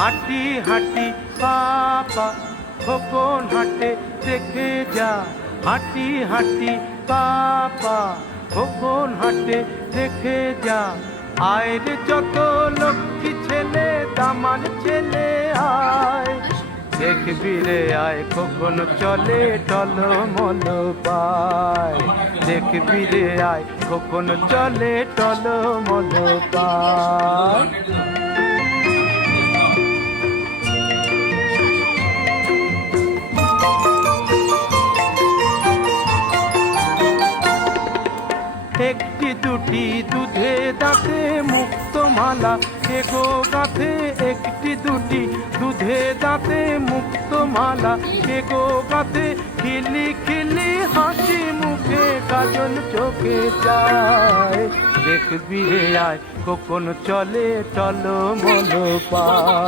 হাঁটি হাঁটি পাপা খোকন হাঁটে, দেখে যা। হাঁটি হাঁটি পাপা খোকন হাঁটে, দেখে যা। আয়ের যত লক্ষ্মী ছেলে, দামান ছেলে, আয়। দেখবি রে আয়, কখন চলে টল মল পায়। দেখবি রে আয়, কখন চলে টল মল পায়। একটি দুটি দুধে দাঁতে মুক্ত মালা এগো গাথে একটি দুটি দুধে দাঁতে মুক্ত মালা এগো গাথে খিলি খিলি হাসি মুখে কাজল চোখে যায়। দেখবি আয়, কখন চলে, চলো মলো পা